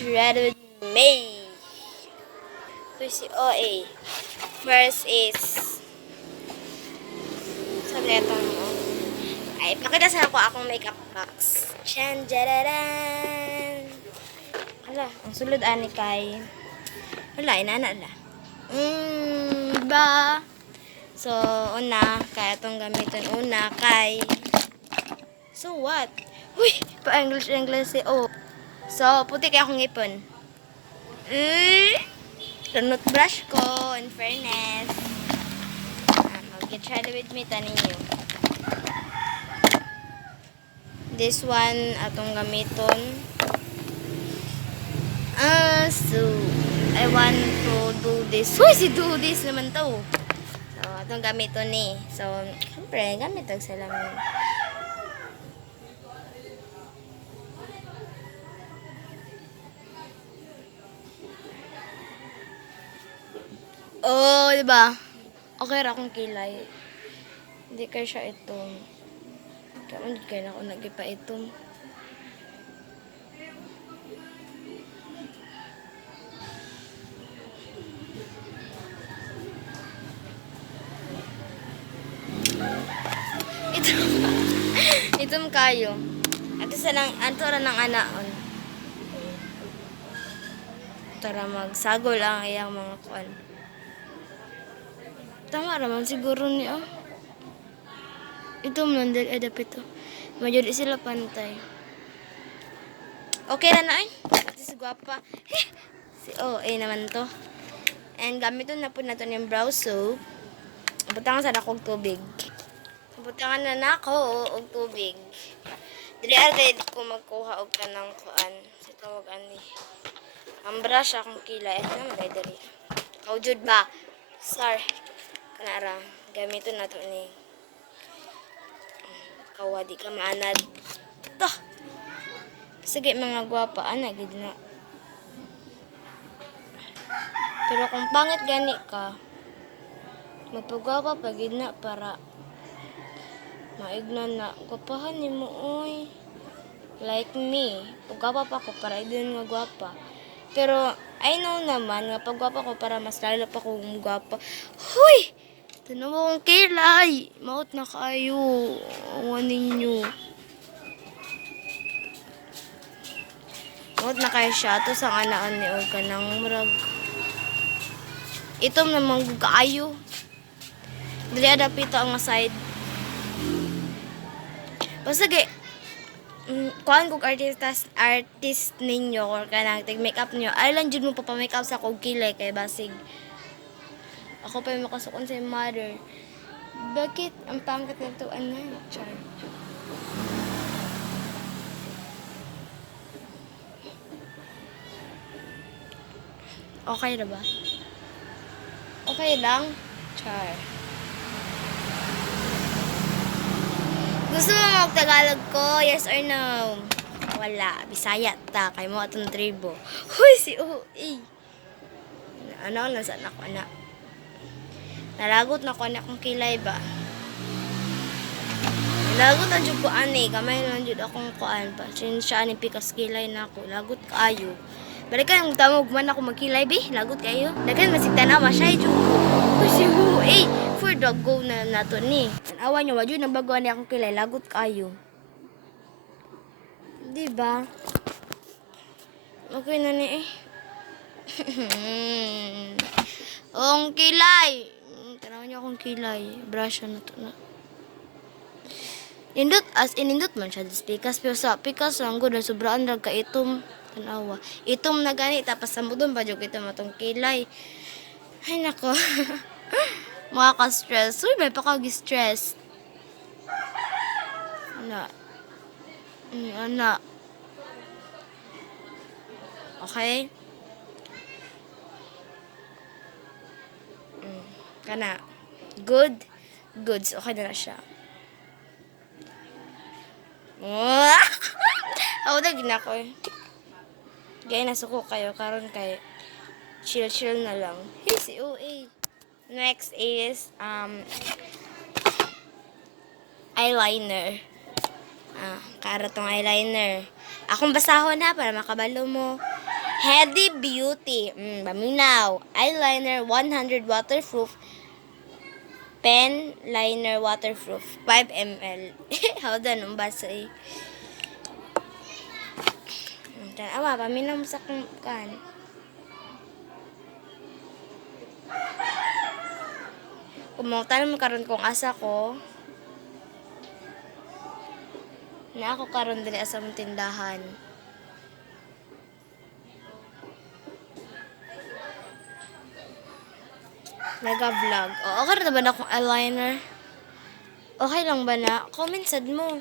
Shredded May. Ito si OA. First is, sabi na ito, ay, pakita sa ako akong makeup box. Chan, jararan. Hala, ang sulod ani kay, wala, inana la. Ba? So, una, kaya itong gamitin una kay, so what? Uy, pa-English si O. So, puti kaya akong ipon. Tunot brush ko, in fairness. Mag-get ready with me, tanin nyo. This one, atong gamiton. So, I want to do this. Uy, si do this naman to. So, atong gamiton ni. So, syempre, gamit ang salamin. Oh, diba? Okay ra akong kilay. Hindi kaya siya itong. Kaya kaya na ako nagipa itong. Itom kayo. Ato sa nang anto ra ng anaon. Tara magsagol ang iyang mga kuan. Tama raman siguro ni Ito man dali adap ito. Medyo di sila pantay. Okay na ay. Ito si gwapa. Si OA naman to. And gamiton na po natin yung brow soap. Butangan sa dakog tubig. Butangan na nako og tubig. Dili ready ko magkuha og kanang kuan. Sa tawag ani. Ang brush akong kilay. Ito na dali. Kaujud ba? Sir. Kanara. Gamiton na to ni. Kawa di ka maanad. Ito. Sige mga gwapa. Gid na. Pero kung pangit gani ka, magpagwapa pagid na para maignan na gwapahan ni mo oy. Like me, pagwapa pa ko para ignan nga gwapa. Pero I know naman nga pagwapa ko para mas lalo pa kong gwapa. Huy! Tanaw akong kilay. Maot na kayo. Awan ninyo. Maot na kayo siya. Ito sa anaan ni Olga ng murag. Itom namang kaayo. Dili adap ito ang side. Basta kuhaan kong artist ninyo or kanang tig-makeup nyo. Ay lang dyan mo pa-makeup sa kong kilay kay basig. Ako pa yung makasukon sa mother. Bakit ang pangkat na ito? Char. Okay na ba? Okay lang? Char. Gusto mo mag-Tagalog ko? Yes or no? Wala. Bisaya ta. Kay mo atong tribo. Huy, si OA. Ano, nasaan ako, anak? Nalagot na ko anak kong kilay ba? Nalagot na dyan ko, kamay lang dyan akong kuan ba? Siya, pikas kilay na ako. Lagot kaayo. Balik ka yung tamog man ako magkilay, be. Lagot kayo. Dagan masigta na, masyay dyan ko. Huy, si OA. For the go na nato ni. Awan nyo, wadyo nang baguan niya akong kilay. Lagot kayo. Diba? Okay na ni Ang kilay. Tanaw niya akong kilay. Brush na to na. Indot, as inindot man siya. Pikas, pero sa pikas lang good. Sobraan lang ka itom. Tanawa. Itom na gani. Tapos sa mudon pa dyan ito matong kilay. Ay nako. Makaka-stress. Uy, may pakag-stress. Ana. Okay? Kana. Good. Goods. Okay na siya. Ako na gina ko eh. Gaya nasuko kayo. Karon kay chill na lang. Hey, si OA. Next is eyeliner. Kara tong eyeliner. Akong basahon ha para makabalo mo. Heady Beauty. Paminaw. Eyeliner 100 waterproof. Pen liner waterproof 5 ml. How da nung basa eh. Awa, paminaw mo sa kan. Kumuntan mo karon kung asa ko. Na ako karon diri sa mong tindahan. Naga-vlog. O, okay na ba na akong eyeliner? Okay lang ba na? Comment sad mo.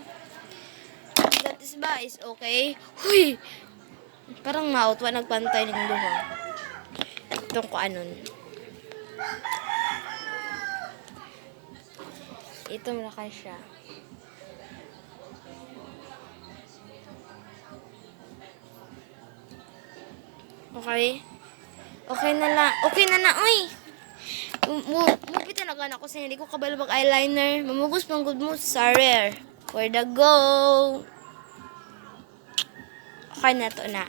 That is ba is okay? Huy! Parang maut wa nagpantay ng duha. Itong ko anon. Ito na kay siya. Okay? Okay na lang. Okay na na, oy! Mupita na gana ko sa hindi ko kabalabag eyeliner. Mamugos pang good mo sa rare. For the go! Okay na to na.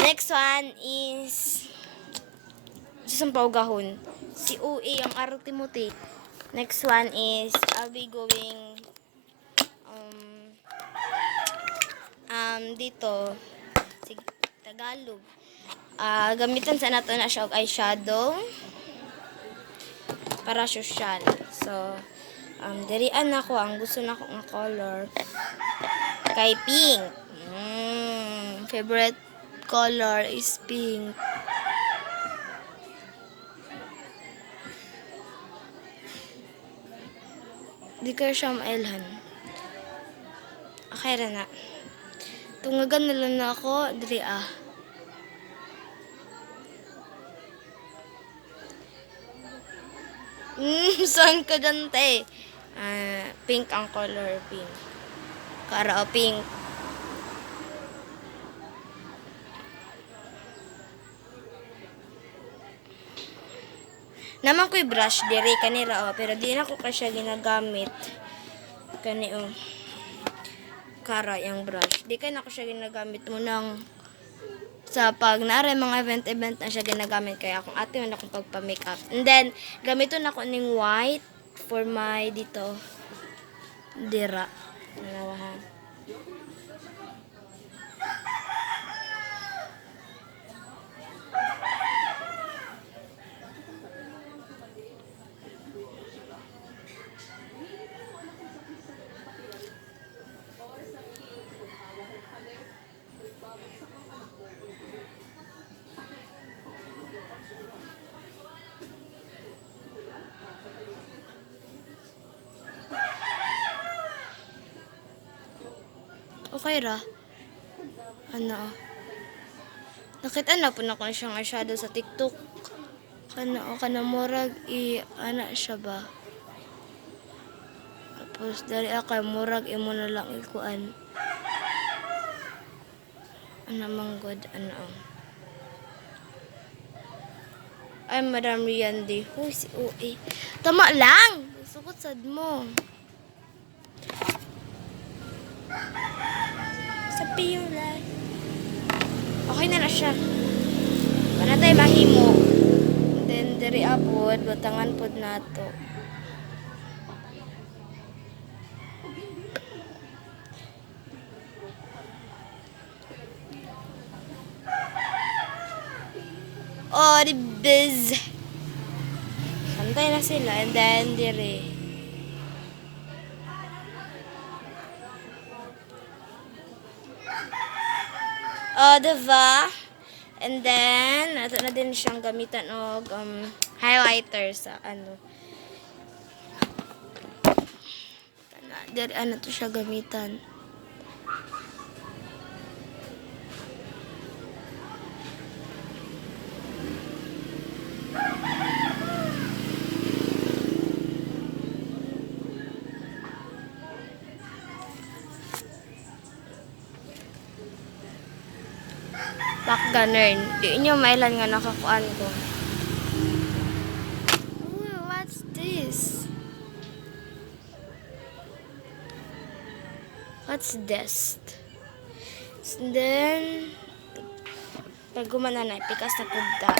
Next one is sa paugahon. Si OA ang arte mo te. Next one is I'll be going dito si Tagalog. Gamitan sa nato na siya og eyeshadow para social. So dirian ako ang gusto nako nga color kay pink. Favorite color is pink. Di ka siya mailhan. Okay ra na. Tungagan na lang na ako. Diri saan ka dante? Pink ang color. Pink. Kara o pink. Naman ko'y brush diri kanira pero di na ko kasya ginagamit. Kani kara yung brush. Di ka na ko siya ginagamit mo nang sa pag naara mga event na siya ginagamit kaya akong ate man akong pagpa-makeup. And then gamiton ako ning white for my dito dira. Nawahan. Okay ra. Nakita na po na ko siyang eyeshadow sa TikTok. Kana murag ana siya ba? Tapos dari kay murag imo na lang ikuan. Manggod Ay, Madam Riandy. Huy, si OA. Tama lang! Sukot sad mo. Sa pila. Okay na siya. Para tayo mahimo. Then, diri abod, batangan pod nato. Oh, the biz. Santay na sila. And then, diri. Oh, diba? And then, ito na din siyang gamitan og highlighter sa Diri to siya gamitan. Back ganern. Di nyo mailan nga nakakuan ko. Ooh, what's this? What's this? And then, Pag gumana na, pikas na punta.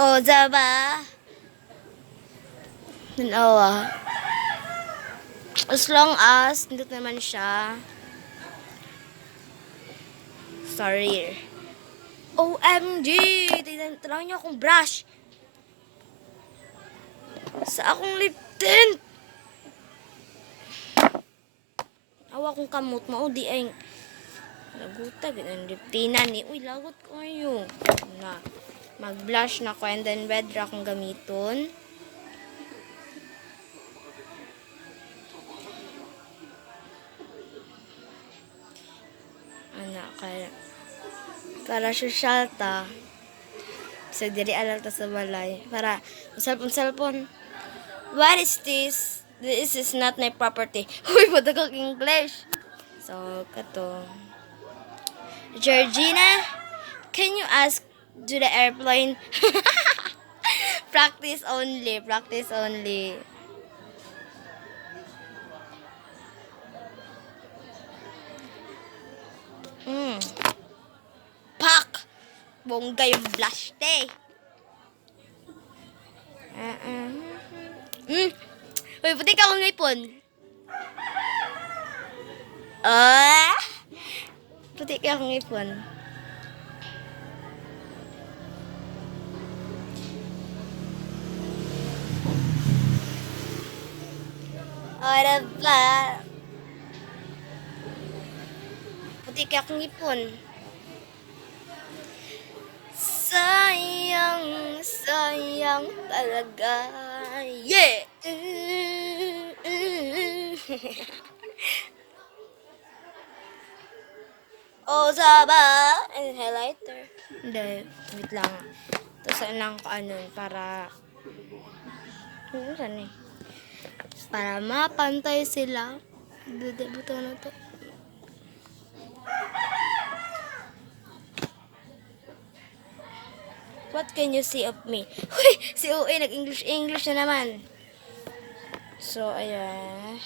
O, diba? Nanawa. As long as, nandito naman siya. Sorry. OMG! Tinatalaw niyo akong brush. Sa akong lip tint. Awa kong kamot mo. O, di ay nagutag. Ang lip tinan ni. Uy, lagot ko kayo. Na. Mag-blush na ko and then red ra akong gamiton. Ana, para social ta. So, diri alal ta sa balay. Para, cellphone. What is this? This is not my property. Uy, matagag English. So, kato. Georgina, can you ask to the airplane? Practice only. Practice only. Pak! Bongga yung blush, te. Uy, puti ka akong ngipon. Puti ka akong ngipon. Ora ba? Puti ka akong ngipon. Sayang, sayang talaga. Yeah! O, saba! And highlighter. Hindi, wait lang. Tapos lang ko ano, para... Saan eh? Para mapantay sila. Buto na to. What can you see of me? Uy! Si OA nag-English na naman. So, ayan.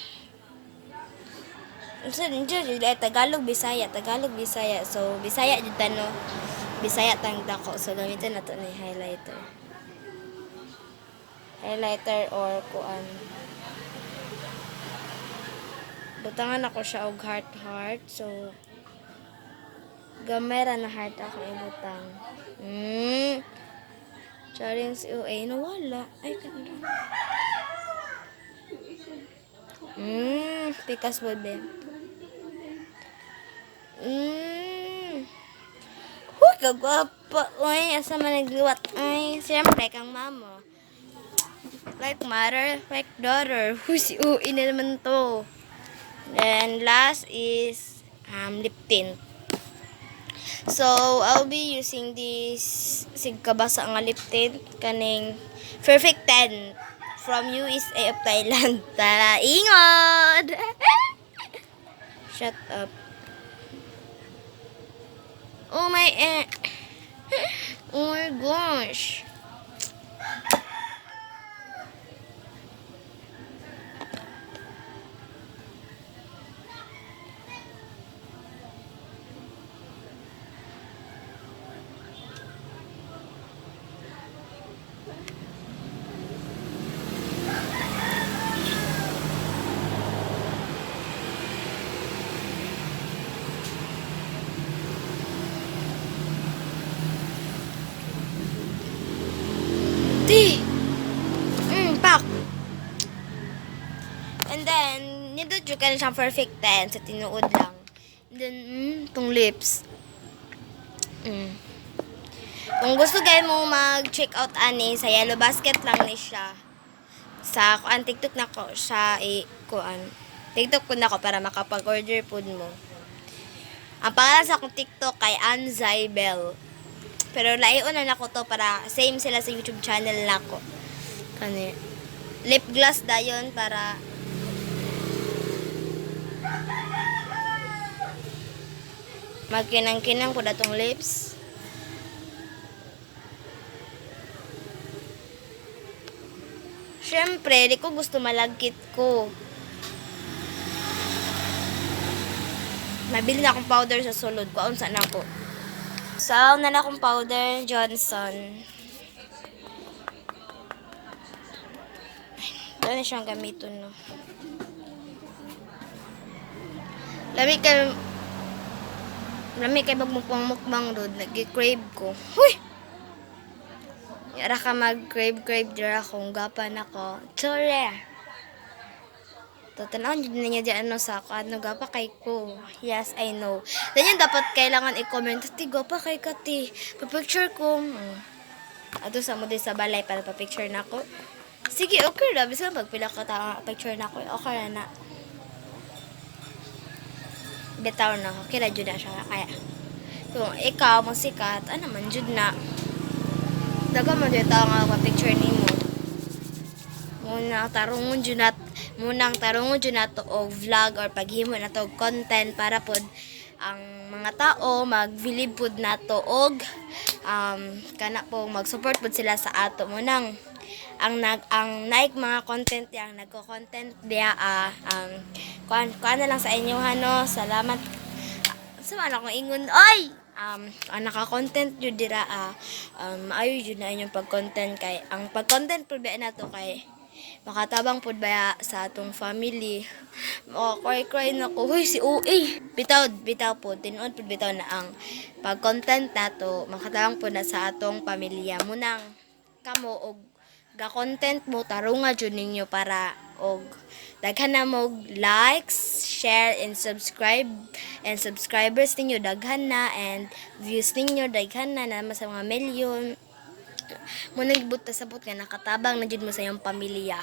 Tagalog, Bisaya. Tagalog, Bisaya. So, Bisaya dito, no? Bisaya tang dako. So, gamitin na to ni highlighter. Highlighter or kuan. Butangan ako siya og heart. So, gamera na heart ako ibutang. Charing si OA. Nawala. Ay, kanda. Pikas po, be. Huy, kagwapa. Uy, asa man nagliwat. Ay, siyempre, kang mama. Like mother, like daughter. Huy, si OA na naman to. Then, last is lip tint. So, I'll be using this sigkabasa nga lip tint kaning Perfect 10 from USA of Thailand. Tara, ingod! Shut up. Oh my oh my gosh. Pak. And then, nindot yung ka na siyang perfect 10 sa tinuod lang. And then, tong lips. Kung gusto guys mo mag-check out ani, sa Yellow Basket lang ni siya. Sa kuan TikTok na ko siya TikTok ko na ko para makapag-order food mo. Ang pangalan sa akong TikTok kay Anzai Bell. Pero laion na nako to para same sila sa YouTube channel nako. Kani lip gloss dayon para magkinang-kinang ko datong lips. Syempre, di ko gusto malagkit ko. Mabili na akong powder sa sulod ko. Unsa na ako. Sa na akong powder, Johnson. Ito na siyang gamiton, no. Lami kay magmukbang rod, nag-crave ko. Huy! Yara ka mag-crave dira akong gapan ako. Tsure! Tatanawin yun na niya di ano sa ako. Ano gapa kay ko. Yes, I know. Then yun dapat kailangan i-comment. Ti, gapa kay ka ti. Pa-picture ko. Ato sa mo din sa balay para pa-picture na ako. Sige, okay na. Bisa magpila ka ta picture na ako. Okay na. Bitaw na. Okay na dyan na siya. Kaya, kung ikaw mo sikat, ano man dyan na. Daga mo dyan tao nga pa-picture ni mo. Munang tarungon dyan na to o vlog or paghimo na to content para pod ang mga tao magbilib pod na to og kana po mag-support pod sila sa ato mo nang ang naik mga content yang nagko-content dia kuan na lang sa inyo no, salamat sa man akong ingon oy ang naka-content jud dira maayo jud na inyong pag-content kay ang pag-content pod ba na to kay makatabang pod ba sa atong family. Cry na ko. Hoy, si OA. Bitaw po. Tinuod pod bitaw na ang pag-content nato. Makatabang pod na sa atong pamilya. Munang kamo og ga-content mo, tarunga jud ninyo para og daghan na mo likes, share, and subscribe. And subscribers ninyo daghan na and views ninyo daghan na naman sa mga milyon. Muna gibuta sabot nga nakatabang na jud mo sa iyong pamilya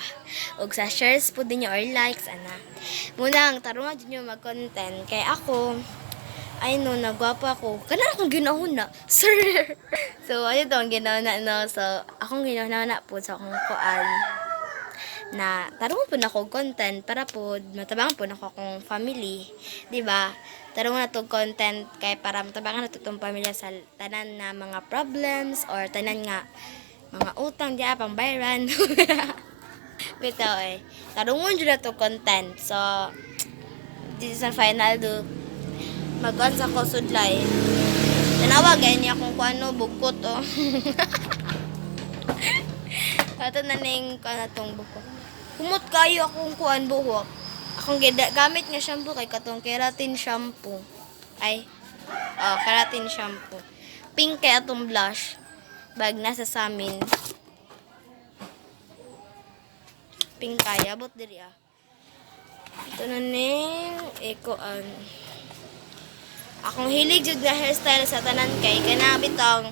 og sa shares po din or likes ana muna ang tarungan jud nyo mag-content kay ako ay no nagwapa ako kana akong ginahuna sir so ayun to ang ginahuna no so akong ginahuna po sa akong kuan na tarungan po na ako content para po matabang po na akong family di ba tarungan na to content kay para matabangan na to tong pamilya sa tanan na mga problems or tanan nga mga utang diya pang bayaran bitaw tarungan jud na to content so this is ang final do mag-on sa ko sudlay tanawa gaya niya kung kuano bukot ato na ning kana tong bukot humot kayo akong kuan buhok akong gamit nga shampoo kay katong keratin shampoo ay keratin shampoo pink kay atong blush bag nasa sa amin pink kaya abot diri ito na ning ikoan akong hilig jud nga hairstyle sa tanan kay kana bitang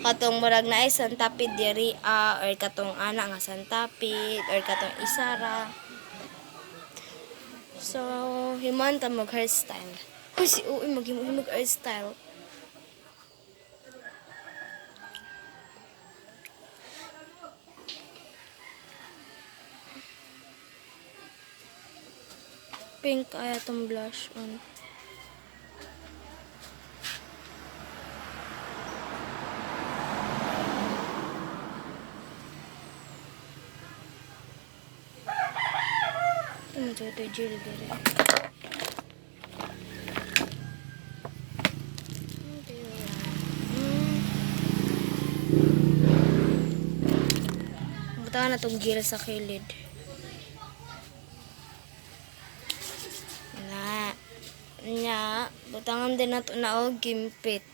katong murag na ay santapid diri or katong ana nga santapid or katong isara so himan ta mag hairstyle huy si uy mag hairstyle pink ay atong blush on ito jili diri buta na tong gel sa kilid nya butangan din nato na og gimpit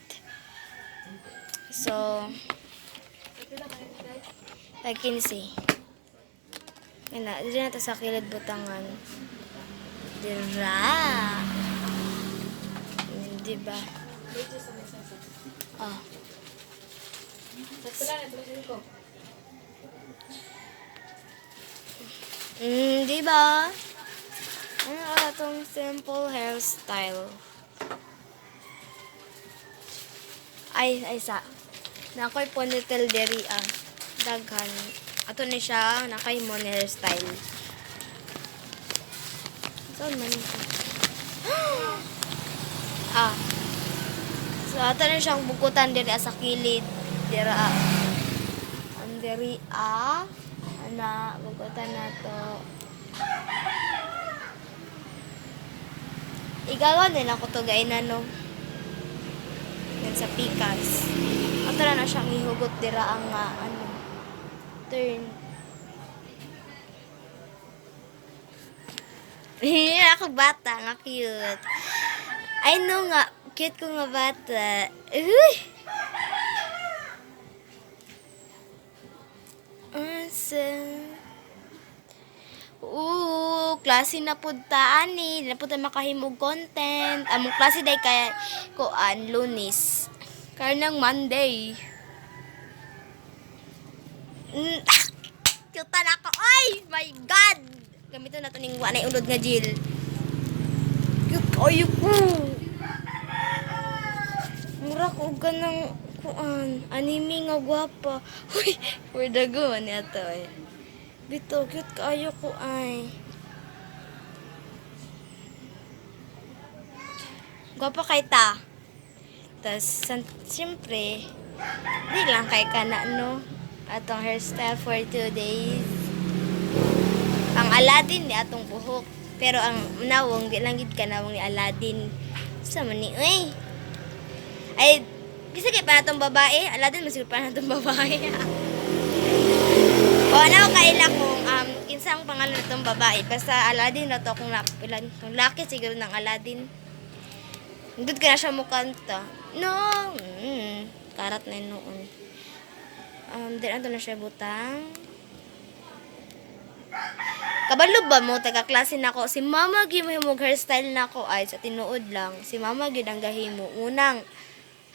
so like kinsi ina dili na to sa kilid butangan dira diba diba ano atong simple hairstyle ay sa nakoy ponytail diri daghan ato ni siya nakaimon hairstyle saan man ito so ato ni siyang bukutan diri sa kilid dira ang diri na. Bugutan na to. Igagawa din ako to gay na no. Yan sa pikas. At na siyang ihugot dira ang turn. Ako bata, nga cute. I know nga, cute ko nga bata. Uy! Awesome. Klase na pud ta ani, na pud ta makahimog content. Among klase day kay kuan Lunes. Karnang Monday. Cute na ako. Ay, my god. Gamiton na to ning wa na ulod nga Jill. Cute ayo ko. Mura ko ganang kuan, anime nga gwapa. Uy, where the go ani ato eh. Bito, cute kaayo ko ay. Gwapa kay ta. Tas, siyempre, di lang kay ka na, no? Atong hairstyle for 2 days. Ang Aladdin ni atong buhok. Pero ang nawong, di lang gid ka nawong ni Aladdin. Sa man ni, uy. Ay, kasi kay pa natong babae. Aladdin, masiguro pa natong babae. O, ano kaila kung kinsang pangalan nitong babae. Basta Aladdin na to kung laki siguro ng Aladdin. Hindi ka na siya mukanta. No. Karat na yun noon. Then ano na siya butang. Kabalo ba mo? Taga-klase na ko. Si Mama gimahimog hairstyle na ko. Ay, sa tinuod lang. Si Mama gid ang gahimo. Unang,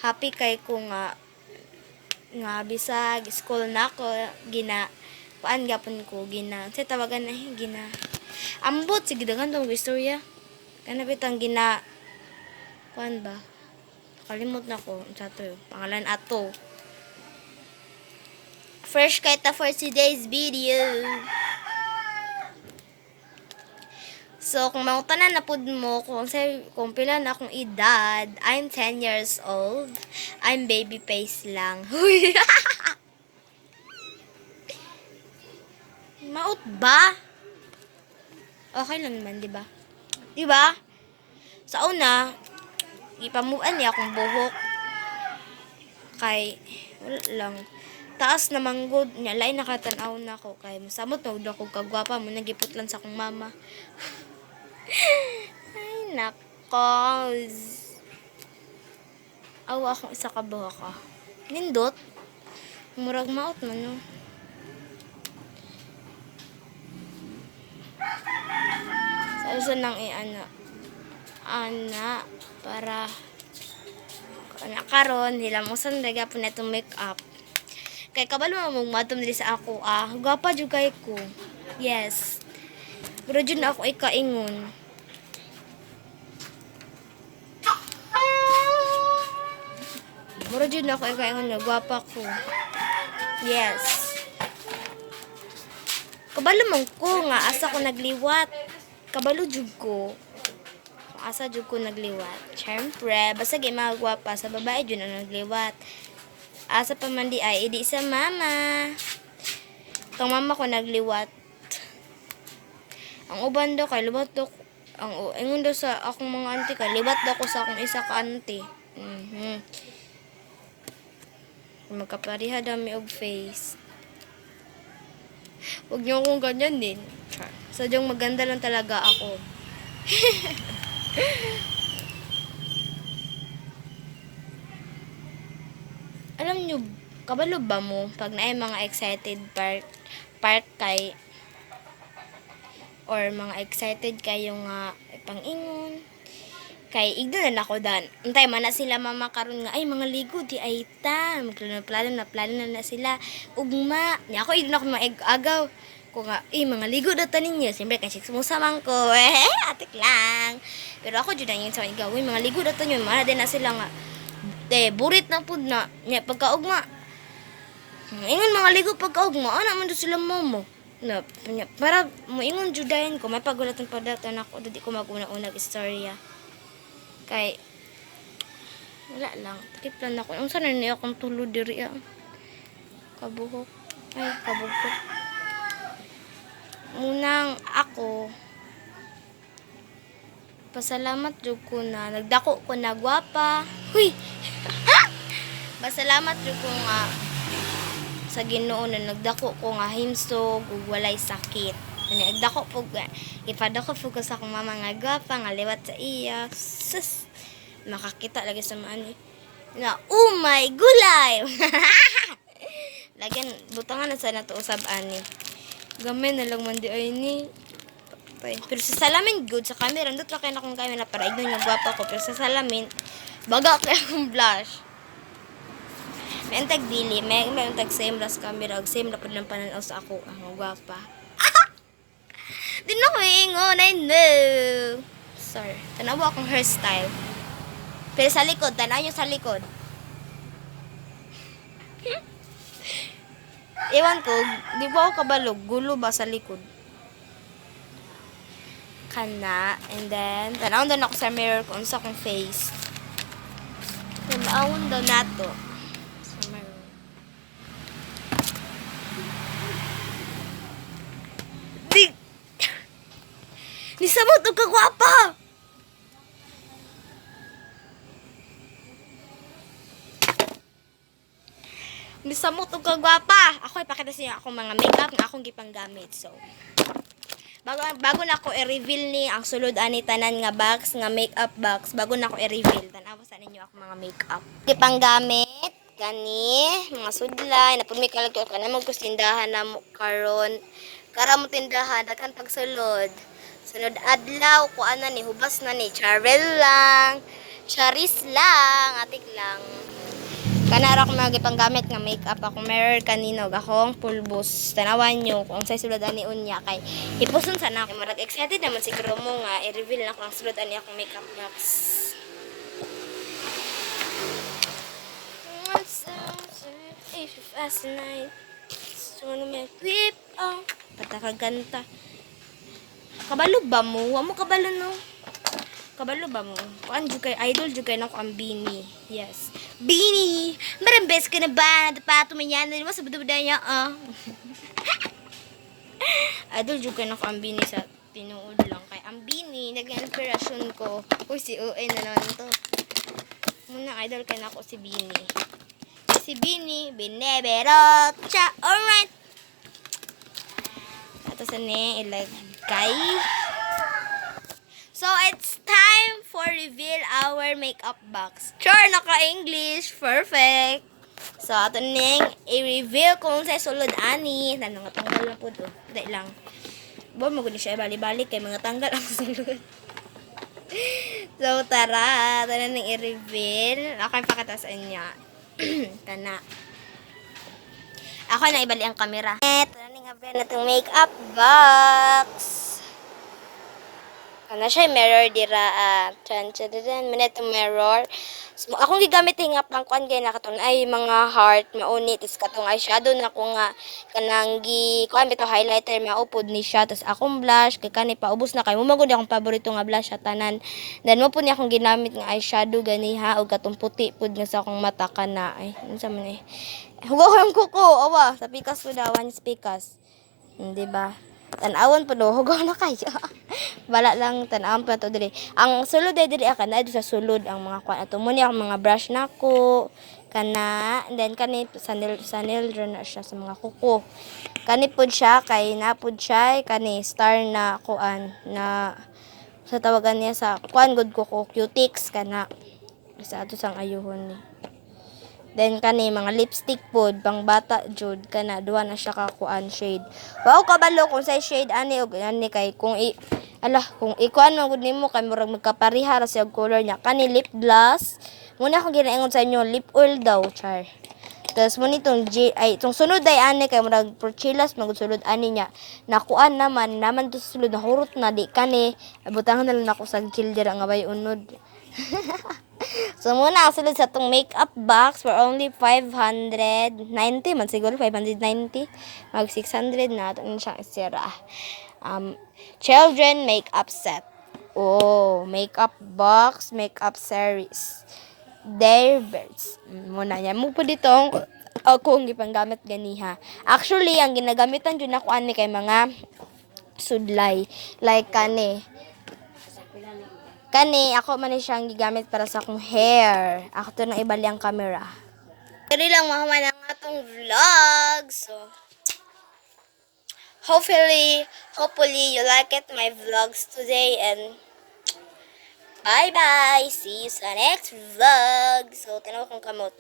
happy kay ko nga bisag school na ko. Paan gapon ko sa tawagan na ambot sige dagan tong istorya kanapit ang kuan ba kalimot na ko sa to pangalan ato fresh kay ta for today's video. So kung mangutanan na pud mo kung pila na akong edad, I'm 10 years old. I'm baby face lang. Maot ba? Okay lang naman, di ba? Di ba? Sa una, ipamuan niya akong buhok. Kay, wala lang. Taas na manggod niya. Lain nakatanaw na ako. Kay, masamot na huwag ako kagwapa mo. Nagipot lang sa akong mama. Ay, nakos. Awa akong isa ka buhok ka. Nindot. Murag maot man, no? Sa nang ana para karon hilamusan daga po na itong make-up kay kabalo mo matom diri sa ako gwapa jud kay ko yes pero jud na ako ikaingon mura jud na ako ikaingon nga gwapa ko yes kabalo man ko nga asa ko nagliwat kabalo jud ko asa jud ko nagliwat syempre basta gay mga gwapa sa babae jud ang nagliwat asa pa man di ay idi sa mama kang mama ko nagliwat ang uban daw kay liwat daw ang ingon daw sa akong mga auntie kay liwat daw ko sa akong isa ka auntie magkapariha daw mi og face huwag niyo akong ganyan din sadyang maganda lang talaga ako. Alam nyo, kabalo ba mo pag naay mga excited part kay or mga excited kayo nga pangingon kay igdan na ako dan. Untay man na sila mama karon nga ay mga ligo di ay ta plano na sila ugma. Nya ako igdan ako mag-agaw ko nga, mga ligo data ninyo. Siyempre, kasi sumusamang ko. Atik lang. Pero ako, dyan na yun sa mga gawin. Mga ligo data nyo. Mara din na sila nga. Burit na po na. Pagkaugma. Ingon mga ligo pagkaugma. Ano man doon sila momo. Para moingon judayan ko. May pagulatan pa data na ako. Dadi ko mag-una-unag istorya. Kay, wala lang. Takip lang ako. Ang sana niya akong tulo diri. Kabuhok. Ay, kabugkot. Munang ako, pasalamat jud ko na nagdako ko na gwapa. Huy. Pasalamat jud ko nga sa Ginoo na nagdako ko nga himsog ug walay sakit. Nagdako po ipadako po ko sa akong mama nga gwapa nga liwat sa iya. Sus. Makakita lagi sa maani. Na oh my gulay. Lagyan butangan na sa nato usab ani. Gamay na lang man di ay ni. Pero sa salamin good sa camera ndot ra kay na akong camera para ignon nga gwapa ko pero sa salamin baga kay akong blush. May antag dili, may antag same ras camera ug same ra pud lang pananaw sa ako ang gwapa. Di na ko ingon, I know. Sorry. Tanawa akong hairstyle. Pero sa likod, tanaw nyo sa likod. Ewan ko, di ba ako kabalog? Gulo ba sa likod? Kana. And then, tanawon daw ako sa mirror kung sa akong face. Tanawon daw nato. Sa mirror. Di! Nisamot o kagwapa! Nisamot o kagwapa! Ako ipakita sa inyo akong mga makeup nga akong gipanggamit. So, bago na ako i-reveal ni ang sulod ani tanan nga box nga makeup box bago na ako i-reveal tanawa sa ninyo ako mga makeup gipanggamit kani mga sudlay napud may kalagyo kana mo tindahan na mo karon kara mo tindahan daghan pagsulod sunod adlaw ko ana ni hubas na ni charvel lang charis lang atik lang kana ra ko mga gipanggamit nga makeup ako mirror kanino akong pulbos tanawan nyo kung sa sulod ani unya kay hipuson sana ako marag excited naman siguro mo nga i-reveal na ko ang sulod ani akong makeup box if you fascinate soon may whip oh patakaganta kabalo ba mo wa mo kabalo no kabalo ba mo kuan jud kay idol jud kay nako ang Bini yes Bini marambes ka na ba napato man yan di ba sa buda niya idol jud kay nako ang Bini sa tinuod lang kay ang Bini nag-inspirasyon ko uy si OA na naman to muna idol kay nako si Bini bineberot siya alright ato sa ni ilagay. So, it's time for reveal our makeup box. Sure, naka-English. Perfect. So, ato ning i-reveal kung sa sulod ani. Nga tanggal na po to. Dahil lang. Bon, magod siya bali-balik kay mga tanggal ang sulod. So, tara. Ito na ning i-reveal. Ako yung pakita sa inyo. Tana. Ako na ibali ang camera. Ito na ning i-reveal na itong makeup box. Ano siya mirror dira chan minute mirror so, akong gigamit hingap lang kuan gay nakaton ay mga heart maunit is katong eyeshadow na ko nga kanang gi kuan bitaw highlighter maupod ni siya tas akong blush kay kani paubos na kay mo magud akong paborito nga blush sa tanan then mo pud ni akong ginamit nga eyeshadow ganiha og katong puti pud nga sa akong mata kana ay unsa man eh hugaw ko awa sa pikas ko daw one pikas di ba tan-awon po no, hugaw na kayo. Wala lang tan-awon pa to diri. Ang sulod ay diri akan ay sa sulod ang mga kuan ato mo ni ang mga brush nako kana then kani sanil na siya sa mga kuko. Kani pud siya kay napud siya kani star na kuan na sa tawagan niya sa kuan good kuko cutics kana sa ato sang ayuhon ni. Then kani mga lipstick pod pang bata jud kana duha na siya ka kuan shade. Wow kabalo kung sa shade ani og ani kay kung kung ikuan mo gud nimo kay murag magkapareha ra sa color niya. Kani lip gloss. Muna akong ginaingon sa inyo lip oil daw char. Tapos mo nitong itong sunod ay ani kay murag porchilas magud sulod ani niya. Nakuan naman to sulod na hurot na di kani abutangan na lang ako sa childer nga bay unod. So muna ang sulod sa itong makeup box for only 590 man siguro 590 mag 600 na ito siyang isira children makeup set makeup box makeup series Dare Birds muna yan mo po ditong akong gipanggamit ganiha actually ang ginagamitan dyan ako ani kay mga sudlay. Like kani. Kani, ako man ni siyang gigamit para sa akong hair. Ako to nang ibali ang camera. Dali lang mahuman ang atong vlog. So, hopefully you like it my vlogs today and bye-bye. See you sa next vlog. So, tanaw kong kamot.